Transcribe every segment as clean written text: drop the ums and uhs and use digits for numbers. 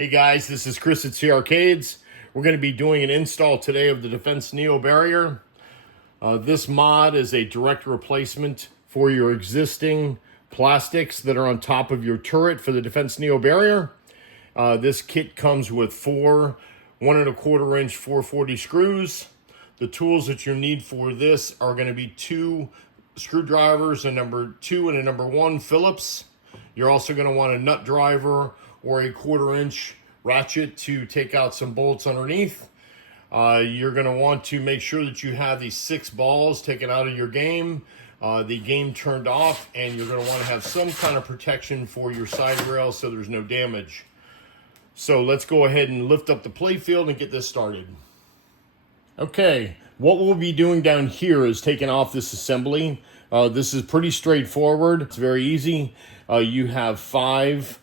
Hey guys, this is Chris at C Arcades. We're going to be doing an install today of the Defense Neo barrier. This mod is a direct replacement for your existing plastics that are on top of your turret for the Defense Neo barrier. This kit comes with four 1 1/4 inch 440 screws. The tools that you need for this are going to be two screwdrivers, a number 2 and a number 1 Phillips. You're also going to want a nut driver or a 1/4 inch ratchet to take out some bolts underneath. You're going to want to make sure that you have these 6 balls taken out of your game, the game turned off, and you're going to want to have some kind of protection for your side rail so there's no damage. So let's go ahead and lift up the playfield and get this started. Okay, what we'll be doing down here is taking off this assembly. This is pretty straightforward. It's very easy. You have 5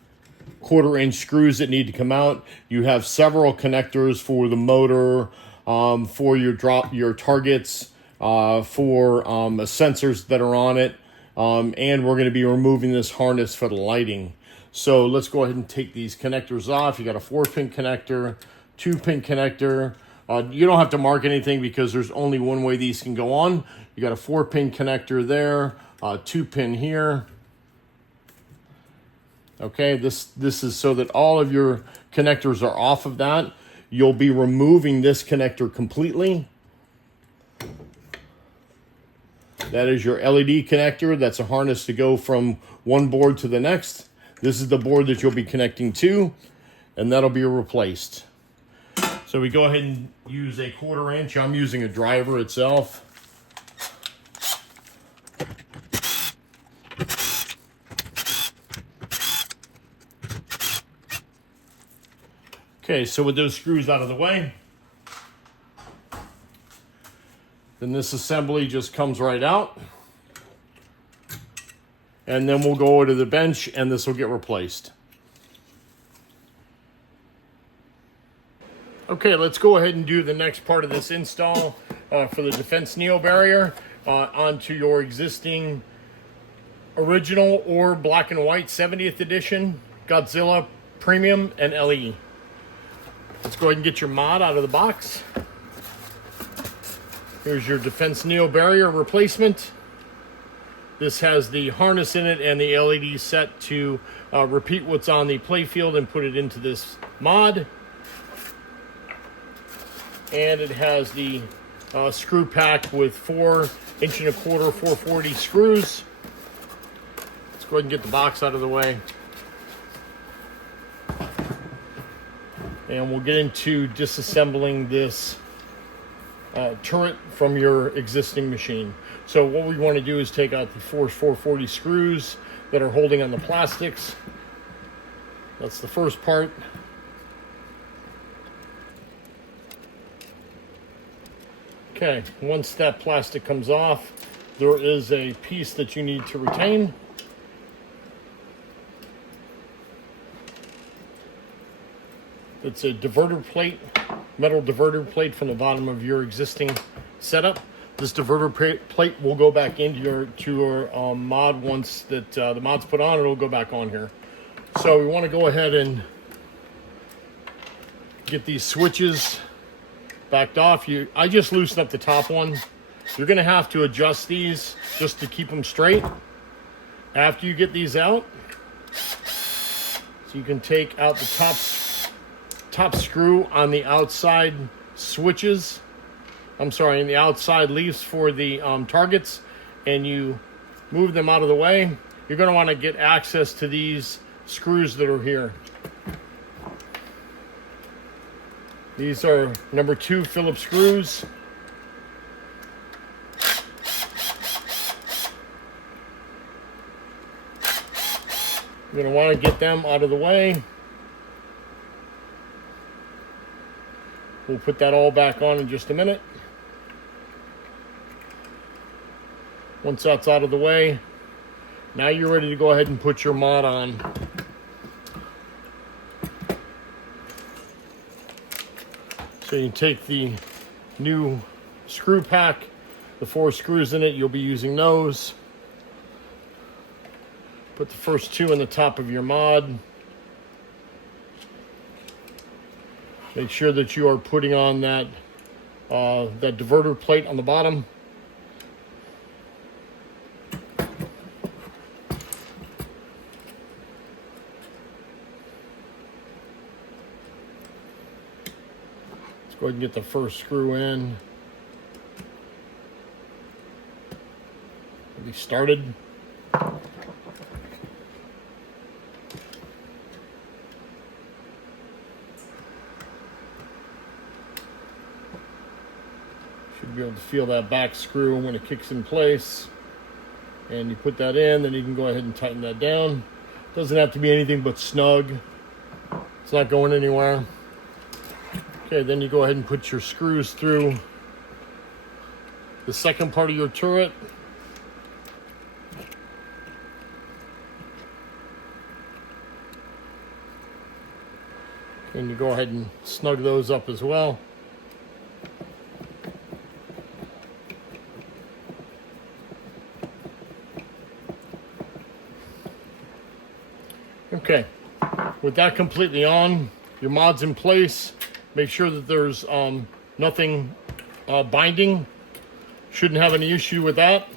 1/4 inch screws that need to come out. You have several connectors for the motor, for your targets, for sensors that are on it, and we're going to be removing this harness for the lighting. So let's go ahead and take these connectors off. You got a 4-pin connector, 2-pin connector. You don't have to mark anything because there's only one way these can go on. You got a 4-pin connector there, 2-pin here. Okay, this is so that all of your connectors are off of that. You'll be removing this connector completely. That is your LED connector. That's a harness to go from one board to the next. This is the board that you'll be connecting to, and that'll be replaced. So we go ahead and use a 1/4 inch. I'm using a driver itself. Okay, so with those screws out of the way, then this assembly just comes right out. And then we'll go over to the bench and this will get replaced. Okay, let's go ahead and do the next part of this install for the Defense Neo barrier onto your existing original or black and white 70th edition Godzilla Premium and LE. Let's go ahead and get your mod out of the box. Here's your Defense Neo barrier replacement. This has the harness in it and the LED set to repeat what's on the playfield and put it into this mod. And it has the screw pack with 4 1 1/4 440 screws. Let's go ahead and get the box out of the way. And we'll get into disassembling this turret from your existing machine. So what we want to do is take out the 4 440 screws that are holding on the plastics. That's the first part. Okay, once that plastic comes off, there is a piece that you need to retain. It's a diverter plate, metal diverter plate from the bottom of your existing setup. This diverter plate will go back into your mod once that the mod's put on. It'll go back on here. So we want to go ahead and get these switches backed off. I just loosened up the top one. You're going to have to adjust these just to keep them straight. After you get these out, so you can take out the top screw on the outside switches. I'm sorry, in the outside leaves for the targets, and you move them out of the way. You're going to want to get access to these screws that are here. These are number 2 Phillips screws. You're going to want to get them out of the way. We'll put that all back on in just a minute. Once that's out of the way, now you're ready to go ahead and put your mod on. So you take the new screw pack, the 4 screws in it, you'll be using those. Put the first 2 in the top of your mod. Make sure that you are putting on that diverter plate on the bottom. Let's go ahead and get the first screw in. Get started. Should be able to feel that back screw when it kicks in place. And you put that in, then you can go ahead and tighten that down. Doesn't have to be anything but snug. It's not going anywhere. Okay, then you go ahead and put your screws through the second part of your turret. And you go ahead and snug those up as well. Okay, with that completely on, your mod's in place. Make sure that there's nothing binding. Shouldn't have any issue with that.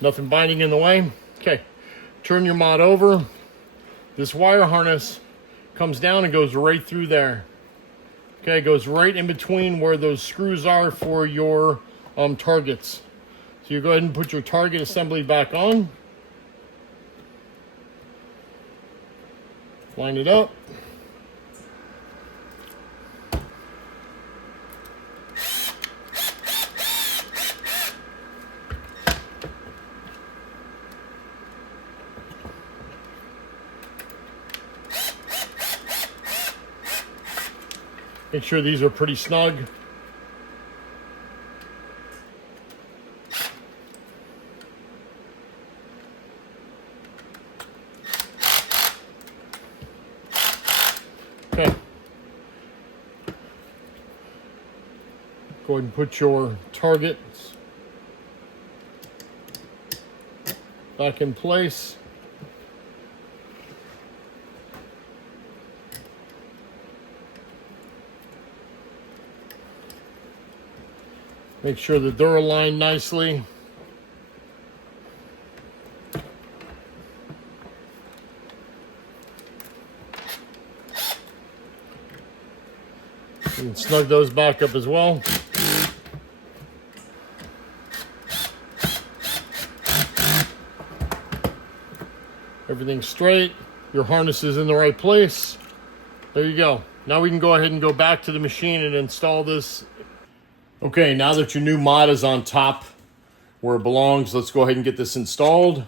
Nothing binding in the way. Okay, turn your mod over. This wire harness comes down and goes right through there. Okay, it goes right in between where those screws are for your targets. So you go ahead and put your target assembly back on. Line it up. Make sure these are pretty snug. Okay. Go ahead and put your targets back in place. Make sure that they're aligned nicely. You can snug those back up as well. Everything's straight. Your harness is in the right place. There you go. Now we can go ahead and go back to the machine and install this. Okay, now that your new mod is on top where it belongs, let's go ahead and get this installed.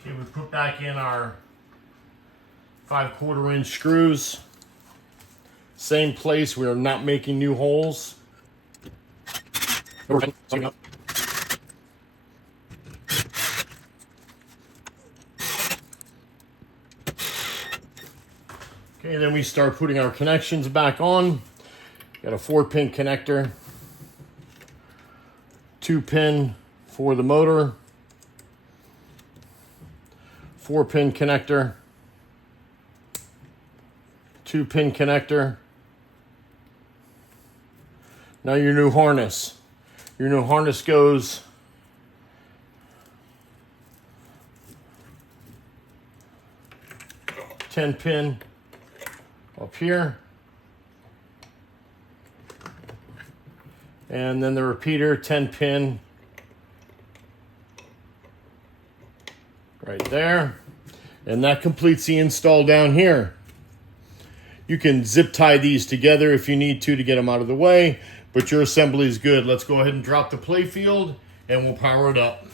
Okay, we put back in our 5/4 inch screws. Same place, we are not making new holes. Okay, then we start putting our connections back on. Got a 4-pin connector, 2-pin for the motor, 4-pin connector, 2-pin connector. Now your new harness. Your new harness goes (10-pin) up here. And then the repeater, 10-pin right there. And that completes the install down here. You can zip tie these together if you need to get them out of the way, but your assembly is good. Let's go ahead and drop the play field and we'll power it up.